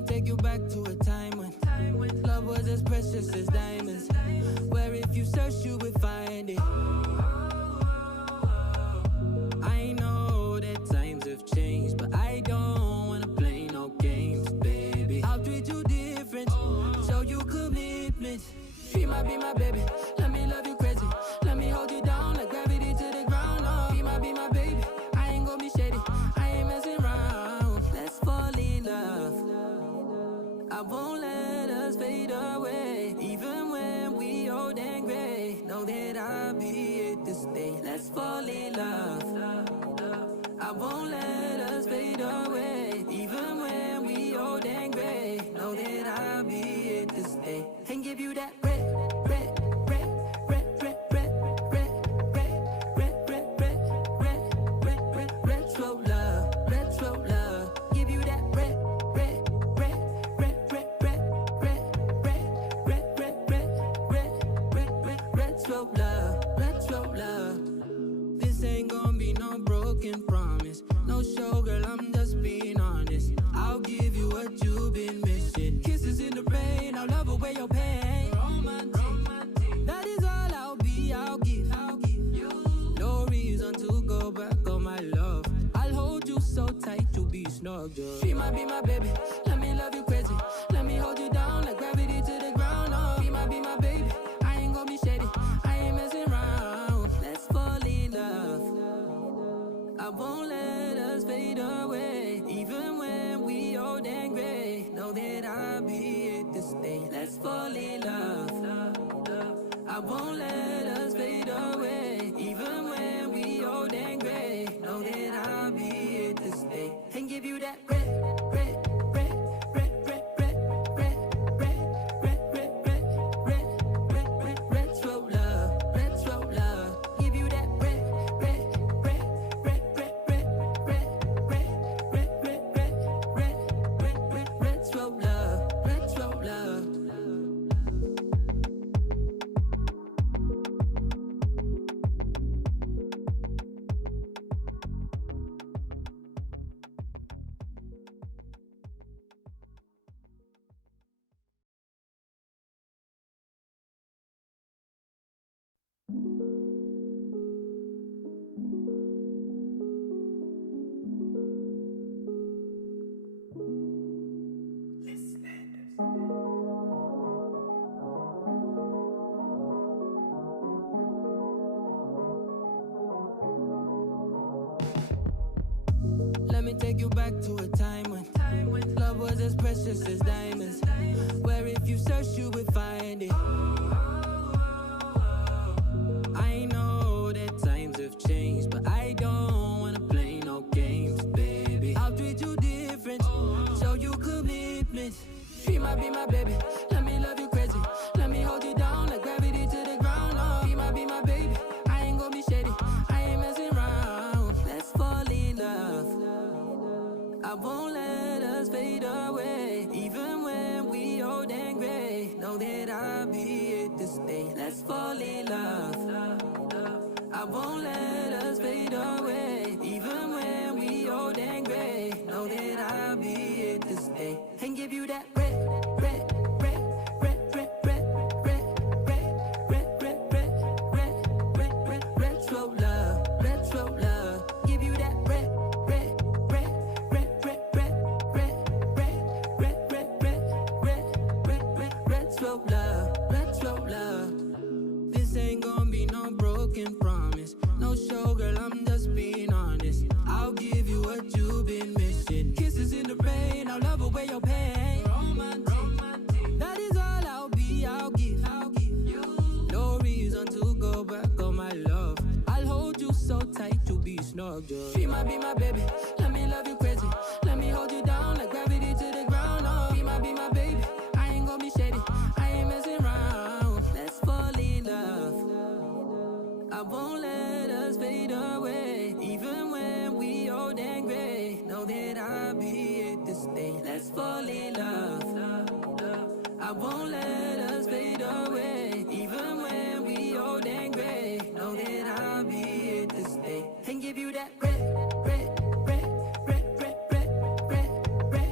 me take you back to a time when love was as precious as diamonds, where if you search you would find it. I know that times have changed, but I don't wanna play no games, baby. I'll treat you different, show you commitment. She might be my baby, let me love you crazy. Let me hold you down like gravity to the ground. Oh, be my baby, I ain't gonna be shady, I ain't messing around. Let's fall in love, I won't let us fade away. Even when we old and gray, know that I'll be here to stay. Let's fall in love, I won't let us fade away. Even when we old and gray, know that I'll be here to stay. And give you that red, red, red, red, red, red, red, red, red, red, red, red, red, red, retro love, retro love. Give you that red, red, red, red, red, red, red, red, red, red, red, red, red, retro love, retro love. This ain't gonna be no broken promise, no show, girl, I'm just being honest. I'll give you what you've been missing. Kisses in the rain, I'll love away your pain. Romantic, that is all I'll be, I'll give you. No reason to go back on my love. I'll hold you so tight, you'll be snug, girl. She might be my baby, let me love you crazy. Let me hold you down like gravity to the ground. Oh, be my baby, I ain't gonna be shady, I ain't messing around. Let's fall in love, I won't let us fade away. Even when we old and gray, know that I'll be here to stay. Let's fall in love, I won't let us fade away. Even when we old and gray, know that I'll be here to stay. And give you that red, red, red, red, red, red, red, red, red, red, red, red, red, red, retro love, retro love. Give you that red, red, red, red, red, red, red, red, red, red, red, red, red, red, retro love, retro love. Let me take you back to a time when love was as precious as diamonds, where if you search you would find it. I know that times have changed, but I don't wanna play no games, baby. I'll treat you different, show you commitment. She might be my baby, let me love you crazy. Let me hold you down like gravity to the ground. Oh, be my baby, I ain't gonna be shady, I ain't messing around. Let's fall in love, I won't let us fade away. Even when we old and gray, know that I'll be here to stay. Let's fall in love, I won't let us fade away. Even when we old and gray, know that I'll be here to stay. And give you that red, red, red, red, red, red, red, red, red, red, red, red, red, red, retro love, retro love. Give you that red, red, red, red, red, red, red, red, red, red, red, red, red, red, retro love, retro love. This ain't gonna be no broken promise, no show, girl, I'm just being honest. I'll give you what you've been missing. Kisses in the rain, I'll love away your pain. Romantic, that is all I'll be, I'll give you. No reason to go back on my love. I'll hold you so tight, you'll be snug, girl. She might be my baby, let me love you crazy. Let me hold you down like gravity to the ground. Oh, be my baby, I ain't gonna be shady, I ain't messing around. Let's fall in love, I won't let us fade away. Even when we old and gray, know that I'll be here to stay. Let's fall in love, I won't